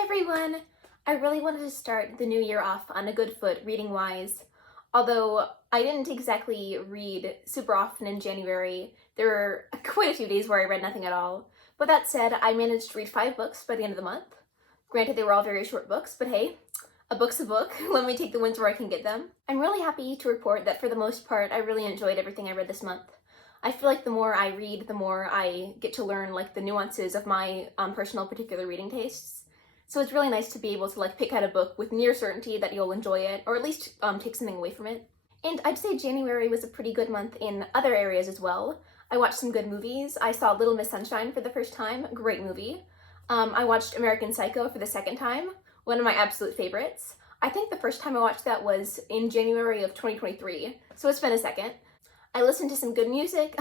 Hi everyone! I really wanted to start the new year off on a good foot reading-wise. Although I didn't exactly read super often in January, there were quite a few days where I read nothing at all. But that said, I managed to read 5 books by the end of the month. Granted, they were all very short books, but hey, a book's a book. Let me take the wins where I can get them. I'm really happy to report that for the most part, I really enjoyed everything I read this month. I feel like the more I read, the more I get to learn the nuances of my personal particular reading tastes. So it's really nice to be able to pick out a book with near certainty that you'll enjoy it, or at least take something away from it. And I'd say January was a pretty good month in other areas as well. I watched some good movies. I saw Little Miss Sunshine for the first time, great movie. I watched American Psycho for the second time, one of my absolute favorites. I think the first time I watched that was in January of 2023, so it's been a second. I listened to some good music,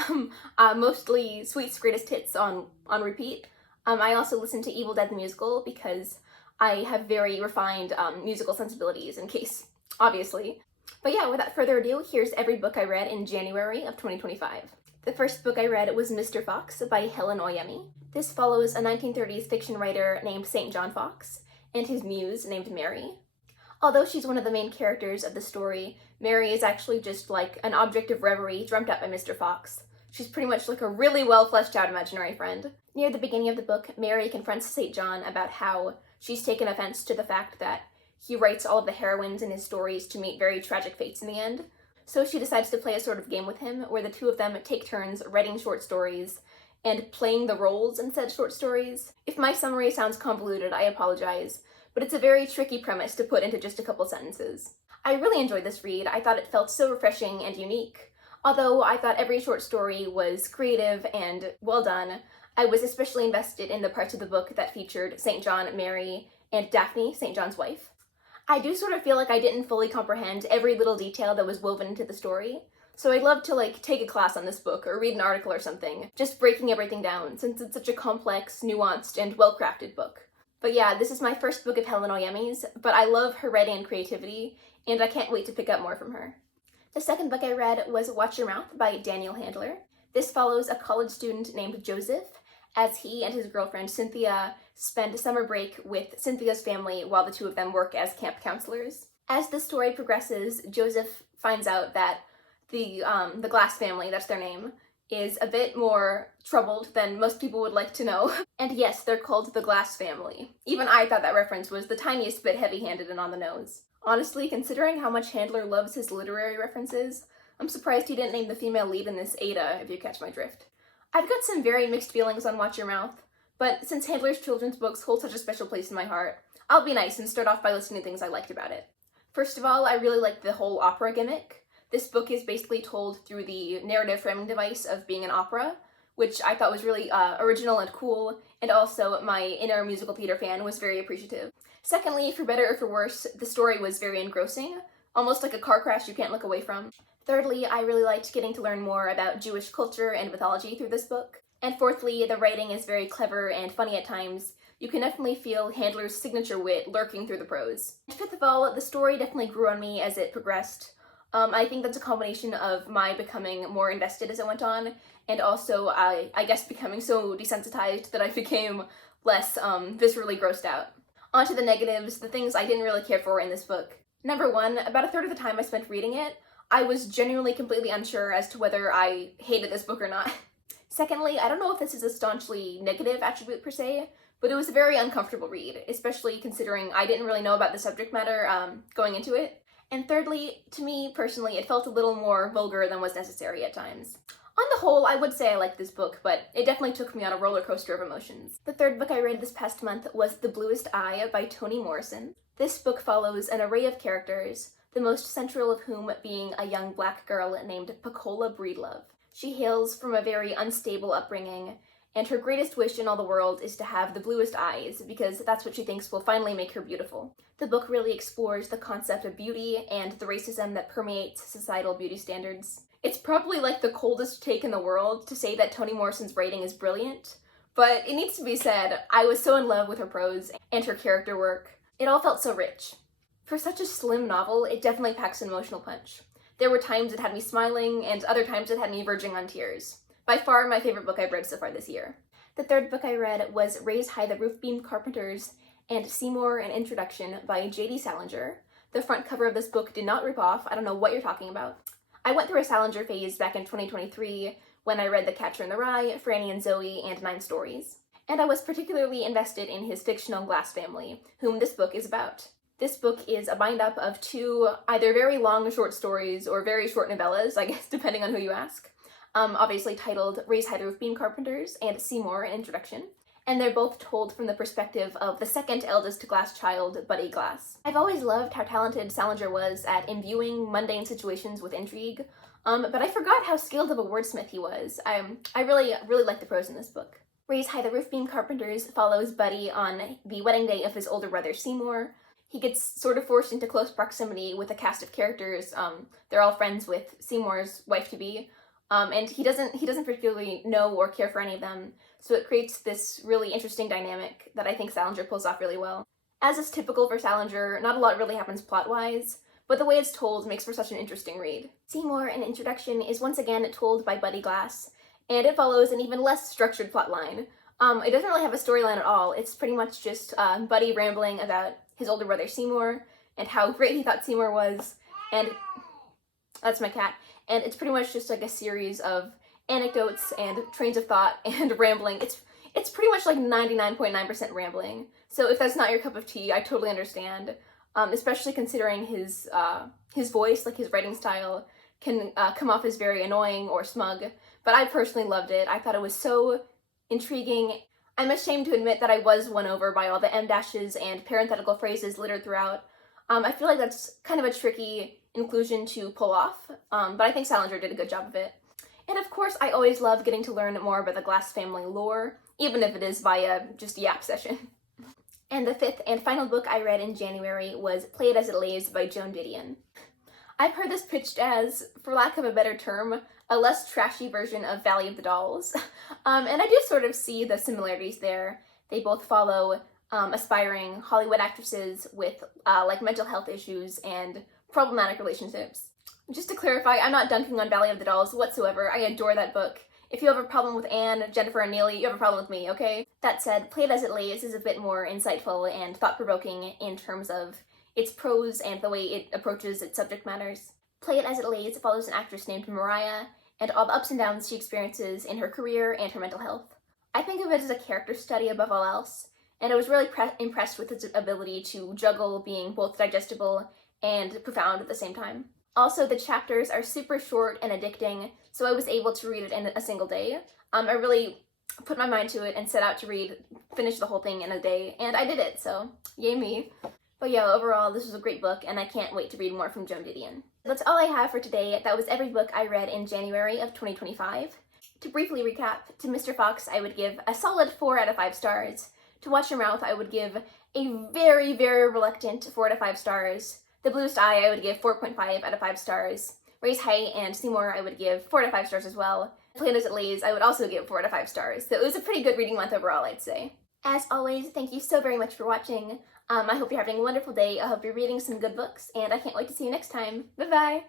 mostly Sweet's Greatest Hits on repeat. I also listened to Evil Dead the Musical because I have very refined musical sensibilities, in case, obviously. But yeah, without further ado, here's every book I read in January of 2025. The first book I read was Mr. Fox by Helen Oyemi. This follows a 1930s fiction writer named St. John Fox and his muse named Mary. Although she's one of the main characters of the story, Mary is actually just an object of reverie dreamt up by Mr. Fox. She's pretty much a really well fleshed out imaginary friend. Near the beginning of the book, Mary confronts St. John about how she's taken offense to the fact that he writes all of the heroines in his stories to meet very tragic fates in the end. So she decides to play a sort of game with him where the two of them take turns writing short stories and playing the roles in said short stories. If my summary sounds convoluted, I apologize, but it's a very tricky premise to put into just a couple sentences. I really enjoyed this read. I thought it felt so refreshing and unique. Although I thought every short story was creative and well done, I was especially invested in the parts of the book that featured St. John, Mary, and Daphne, St. John's wife. I do sort of feel like I didn't fully comprehend every little detail that was woven into the story, so I'd love to take a class on this book or read an article or something, just breaking everything down since it's such a complex, nuanced, and well-crafted book. But yeah, this is my first book of Helen Oyemi's, but I love her writing and creativity, and I can't wait to pick up more from her. The second book I read was Watch Your Mouth by Daniel Handler. This follows a college student named Joseph as he and his girlfriend Cynthia spend summer break with Cynthia's family while the two of them work as camp counselors. As the story progresses, Joseph finds out that the Glass family, that's their name, is a bit more troubled than most people would like to know. And yes, they're called the Glass family. Even I thought that reference was the tiniest bit heavy-handed and on the nose. Honestly, considering how much Handler loves his literary references, I'm surprised he didn't name the female lead in this Ada, if you catch my drift. I've got some very mixed feelings on Watch Your Mouth, but since Handler's children's books hold such a special place in my heart, I'll be nice and start off by listing things I liked about it. First of all, I really liked the whole opera gimmick. This book is basically told through the narrative framing device of being an opera, which I thought was really original and cool, and also my inner musical theater fan was very appreciative. Secondly, for better or for worse, the story was very engrossing, almost like a car crash you can't look away from. Thirdly, I really liked getting to learn more about Jewish culture and mythology through this book. And fourthly, the writing is very clever and funny at times. You can definitely feel Handler's signature wit lurking through the prose. And fifth of all, the story definitely grew on me as it progressed. I think that's a combination of my becoming more invested as it went on, and also I guess becoming so desensitized that I became less viscerally grossed out. On to the negatives, the things I didn't really care for in this book. Number one, about a third of the time I spent reading it, I was genuinely completely unsure as to whether I hated this book or not. Secondly, I don't know if this is a staunchly negative attribute per se, but it was a very uncomfortable read, especially considering I didn't really know about the subject matter going into it. And thirdly, to me personally, it felt a little more vulgar than was necessary at times. On the whole, I would say I liked this book, but it definitely took me on a roller coaster of emotions. The third book I read this past month was The Bluest Eye by Toni Morrison. This book follows an array of characters, the most central of whom being a young black girl named Pecola Breedlove. She hails from a very unstable upbringing, and her greatest wish in all the world is to have the bluest eyes, because that's what she thinks will finally make her beautiful. The book really explores the concept of beauty and the racism that permeates societal beauty standards. It's probably the coldest take in the world to say that Toni Morrison's writing is brilliant, but it needs to be said, I was so in love with her prose and her character work. It all felt so rich. For such a slim novel, it definitely packs an emotional punch. There were times it had me smiling, and other times it had me verging on tears. By far my favorite book I've read so far this year. The third book I read was Raise High the Roof Beam Carpenters and Seymour, an Introduction by J.D. Salinger. The front cover of this book did not rip off. I don't know what you're talking about. I went through a Salinger phase back in 2023 when I read The Catcher in the Rye, Franny and Zooey, and 9 Stories. And I was particularly invested in his fictional Glass family, whom this book is about. This book is a bind-up of 2 either very long short stories or very short novellas, I guess, depending on who you ask. Obviously titled Raise High the Roof Bean Carpenters and Seymour, an Introduction. And they're both told from the perspective of the second eldest Glass child, Buddy Glass. I've always loved how talented Salinger was at imbuing mundane situations with intrigue, but I forgot how skilled of a wordsmith he was. I really like the prose in this book. Raise High the Roof Bean Carpenters follows Buddy on the wedding day of his older brother Seymour. He gets sort of forced into close proximity with a cast of characters. They're all friends with Seymour's wife-to-be, and he doesn't particularly know or care for any of them. So it creates this really interesting dynamic that I think Salinger pulls off really well. As is typical for Salinger, not a lot really happens plot-wise, but the way it's told makes for such an interesting read. Seymour, an Introduction, is once again told by Buddy Glass, and it follows an even less structured plotline. It doesn't really have a storyline at all. It's pretty much just Buddy rambling about his older brother Seymour and how great he thought Seymour was, and that's my cat. And it's pretty much just like a series of anecdotes and trains of thought and rambling. It's pretty much like 99.9% rambling. So if that's not your cup of tea, I totally understand. Especially considering his voice, like his writing style, can come off as very annoying or smug. But I personally loved it. I thought it was so intriguing. I'm ashamed to admit that I was won over by all the em dashes and parenthetical phrases littered throughout. I feel like that's kind of a tricky inclusion to pull off, but I think Salinger did a good job of it. And of course, I always love getting to learn more about the Glass family lore, even if it is via just a yap session. And the 5th and final book I read in January was Play It As It Lays by Joan Didion. I've heard this pitched as, for lack of a better term, a less trashy version of Valley of the Dolls. And I do sort of see the similarities there. They both follow aspiring Hollywood actresses with like mental health issues and problematic relationships. Just to clarify, I'm not dunking on Valley of the Dolls whatsoever. I adore that book. If you have a problem with Anne, Jennifer, and Neely, you have a problem with me, okay? That said, Play It As It Lays is a bit more insightful and thought-provoking in terms of its prose and the way it approaches its subject matters. Play It As It Lays follows an actress named Mariah and all the ups and downs she experiences in her career and her mental health. I think of it as a character study above all else, and I was really impressed with its ability to juggle being both digestible and profound at the same time. Also, the chapters are super short and addicting, so I was able to read it in a single day. I really put my mind to it and set out to finish the whole thing in a day, and I did it, so yay me. But yeah, overall, this was a great book, and I can't wait to read more from Joan Didion. That's all I have for today. That was every book I read in January of 2025. To briefly recap, to Mr. Fox, I would give a solid 4 out of 5 stars. To Watch Your Mouth, I would give a very, very reluctant 4 out of 5 stars. The Bluest Eye, I would give 4.5 out of 5 stars. Raise High and Seymour, I would give 4 out of 5 stars as well. Play It As It Lays, I would also give 4 out of 5 stars. So it was a pretty good reading month overall, I'd say. As always, thank you so very much for watching. I hope you're having a wonderful day. I hope you're reading some good books, and I can't wait to see you next time. Bye-bye!